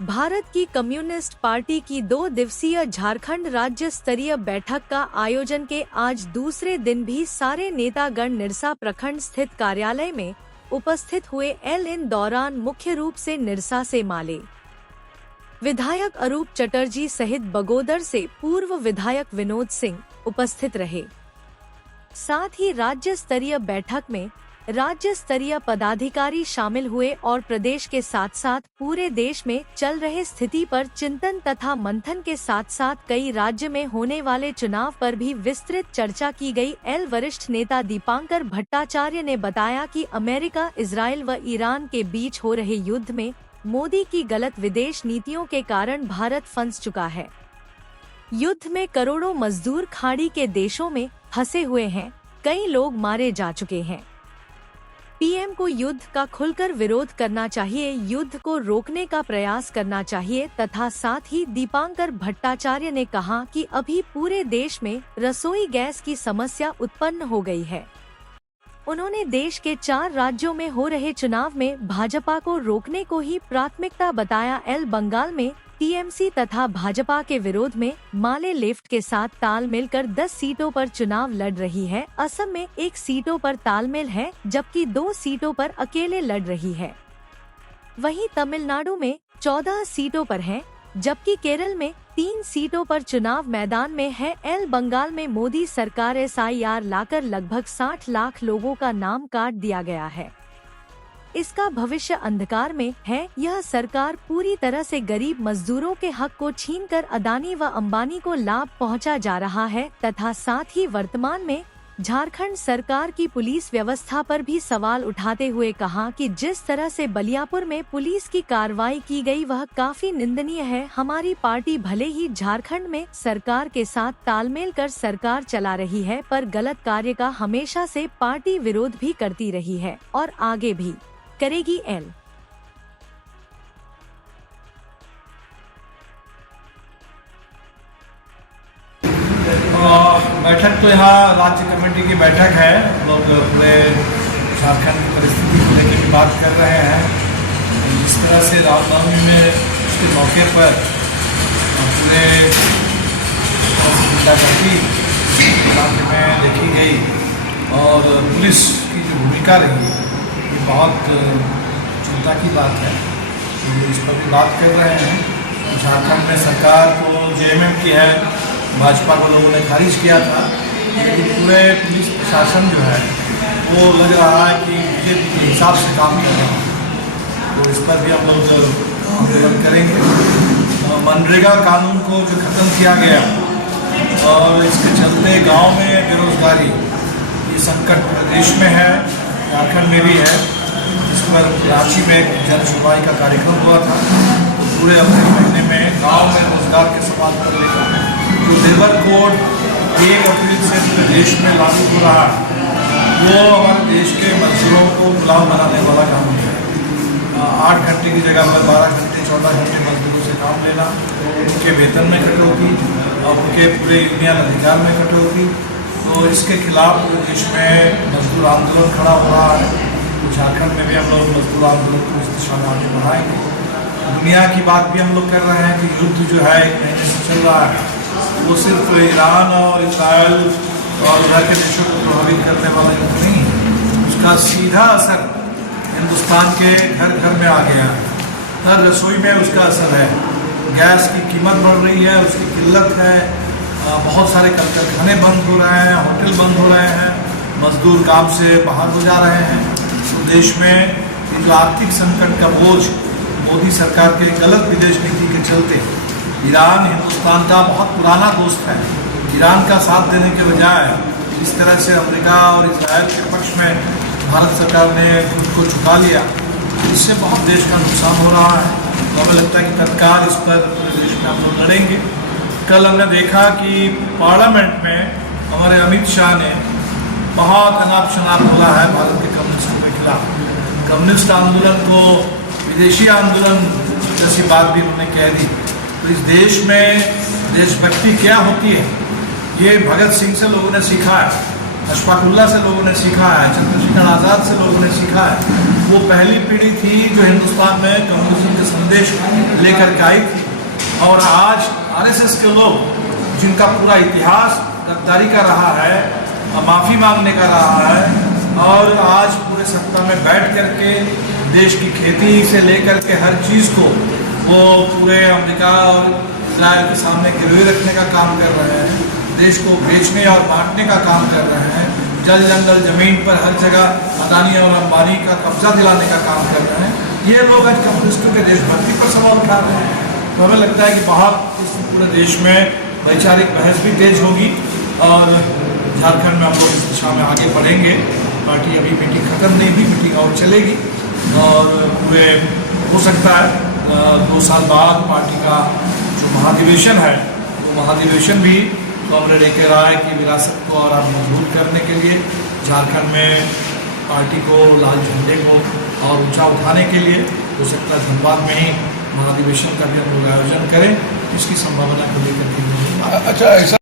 भारत की communist party की 2 दिवसीय झारखंड राज्य स्तरीय बैठक का आयोजन के आज दूसरे दिन भी सारे नेतागण निरसा प्रखंड स्थित कार्यालय में उपस्थित हुए। इन दौरान मुख्य रूप से निरसा से माले विधायक अरूप चटर्जी सहित बगोदर से पूर्व विधायक विनोद सिंह उपस्थित रहे। साथ ही राज्य स्तरीय बैठक में राज्य स्तरीय पदाधिकारी शामिल हुए और प्रदेश के साथ साथ पूरे देश में चल रहे स्थिति पर चिंतन तथा मंथन के साथ साथ कई राज्य में होने वाले चुनाव पर भी विस्तृत चर्चा की गई। वरिष्ठ नेता दीपांकर भट्टाचार्य ने बताया कि अमेरिका, इजराइल व ईरान के बीच हो रहे युद्ध में मोदी की गलत विदेश नीतियों के कारण भारत फंस चुका है। युद्ध में करोड़ों मजदूर खाड़ी के देशों में फंसे हुए हैं, कई लोग मारे जा चुके हैं। पीएम को युद्ध का खुलकर विरोध करना चाहिए, युद्ध को रोकने का प्रयास करना चाहिए तथा साथ ही दीपांकर भट्टाचार्य ने कहा कि अभी पूरे देश में रसोई गैस की समस्या उत्पन्न हो गई है। उन्होंने देश के 4 राज्यों में हो रहे चुनाव में भाजपा को रोकने को ही प्राथमिकता बताया। बंगाल में टीएमसी तथा भाजपा के विरोध में माले लेफ्ट के साथ तालमेल कर 10 सीटों पर चुनाव लड़ रही है। असम में 1 सीटों पर तालमेल है जबकि 2 सीटों पर अकेले लड़ रही है। वहीं तमिलनाडु में 14 सीटों पर है जबकि केरल में 3 सीटों पर चुनाव मैदान में है। बंगाल में मोदी सरकार SIR लाकर लगभग 60 लाख लोगों का नाम काट दिया गया है। इसका भविष्य अंधकार में है। यह सरकार पूरी तरह से गरीब मजदूरों के हक को छीनकर अदानी व अंबानी को लाभ पहुंचा जा रहा है तथा साथ ही वर्तमान में झारखंड सरकार की पुलिस व्यवस्था पर भी सवाल उठाते हुए कहा कि जिस तरह से बलियापुर में पुलिस की कार्रवाई की गई वह काफी निंदनीय है। हमारी पार्टी भले ही झारखंड में सरकार के साथ तालमेल कर सरकार चला रही है पर गलत कार्य का हमेशा से पार्टी विरोध भी करती रही है और आगे भी करेगी। बैठक तो यहाँ राज्य कमेटी की बैठक है। लोग पूरे झारखंड की परिस्थिति को लेकर भी बात कर रहे हैं। जिस तरह से रामनवमी में उसके मौके पर पूरे गुंडागर्दी राज्य में देखी गई और पुलिस की जो भूमिका रही ये बहुत चिंता की बात है। तो इस पर भी बात कर रहे हैं। झारखंड में सरकार को JMM की है, भाजपा को लोगों ने खारिज किया था, लेकिन पूरे पुलिस प्रशासन जो है वो लग रहा है कि बीजेपी के हिसाब से काम कर रहा है। तो इस पर भी हम लोग आंदोलन करेंगे। मनरेगा कानून को जो खत्म किया गया और इसके चलते गांव में बेरोजगारी ये संकट प्रदेश में है, झारखंड में भी है। इस पर रांची में जन सुनवाई का कार्यक्रम हुआ था। तो पूरे अप्रैल महीने में गांव में रोजगार के सवाल पर लेकर जो लेबर कोड 1 अप्रैल से पूरे देश में लागू हो रहा है वो हमारे देश के मजदूरों को गुलाम बनाने वाला कानून है। 8 घंटे की जगह पर 12 घंटे 14 घंटे मजदूरों से काम लेना, उनके वेतन में कटौती और उनके पूरे यूनियन अधिकार में कटौती। तो इसके खिलाफ पूरे देश में मजदूर आंदोलन खड़ा हो रहा है। तो झारखंड में भी हम लोग मजदूर आंदोलन को इस दिशा में आगे बढ़ाएंगे। दुनिया की बात भी हम लोग कर रहे हैं कि युद्ध जो है 1 महीने से चल रहा है वो सिर्फ ईरान और इजराइल और उधर के देशों को प्रभावित करने वाला युद्ध नहीं है। उसका सीधा असर हिंदुस्तान के घर घर में आ गया है। हर रसोई में उसका असर है। गैस की कीमत बढ़ रही है, उसकी किल्लत है। बहुत सारे कारखाने बंद हो रहे हैं, होटल बंद हो रहे हैं, मजदूर काम से बाहर हो जा रहे हैं। तो देश में ये जो आर्थिक संकट का बोझ मोदी सरकार के गलत विदेश नीति के चलते, ईरान हिंदुस्तान का बहुत पुराना दोस्त है। ईरान का साथ देने के बजाय इस तरह से अमेरिका और इजराइल के पक्ष में भारत सरकार ने खुद को झुका लिया, इससे बहुत देश का नुकसान हो रहा है। तो हमें लगता है कि तत्काल इस पर पूरे देश में हम लोग लड़ेंगे। कल हमने देखा कि पार्लियामेंट में हमारे अमित शाह ने बहुत अनाप शनाप बोला है भारत के कम्युनिस्टों के खिलाफ। कम्युनिस्ट आंदोलन को विदेशी आंदोलन जैसी बात भी उन्होंने कह दी। तो इस देश में देशभक्ति क्या होती है ये भगत सिंह से लोगों ने सीखा है। अशफाकुल्ला से लोगों ने सीखा है, चंद्रशेखर आज़ाद से लोगों ने सीखा है। वो पहली पीढ़ी थी जो हिंदुस्तान में कम्युनिज्म के संदेश लेकर के आई थी। और आज आरएसएस के लोग, जिनका पूरा इतिहास गद्दारी का रहा है, माफ़ी मांगने का रहा है, और आज पूरे सत्ता में बैठ करके देश की खेती से लेकर के हर चीज़ को वो पूरे अमेरिका और इजराइल के सामने गिरवी रखने का काम कर रहे हैं, देश को बेचने और बांटने का काम कर रहे हैं, जल जंगल जमीन पर हर जगह अदानी और अंबानी का कब्जा दिलाने का काम कर रहे हैं। ये लोग आज कम्युनिस्टों के देशभक्ति पर सवाल उठा रहे हैं। तो हमें लगता है कि बहुत इस पूरे देश में वैचारिक बहस भी तेज होगी और झारखंड में हम लोग इस दिशा में आगे बढ़ेंगे। पार्टी अभी मीटिंग खत्म नहीं हुई, मीटिंग और चलेगी और पूरे हो सकता है 2 साल बाद पार्टी का जो महाधिवेशन है वो महाधिवेशन भी कॉमरेड ए.के. राय की विरासत को और मजबूत करने के लिए, झारखंड में पार्टी को, लाल झंडे को और ऊंचा उठाने के लिए हो सकता है धनबाद में ही महाधिवेशन का भी हम लोग आयोजन करें। इसकी संभावना को लेकर के अच्छा ऐसा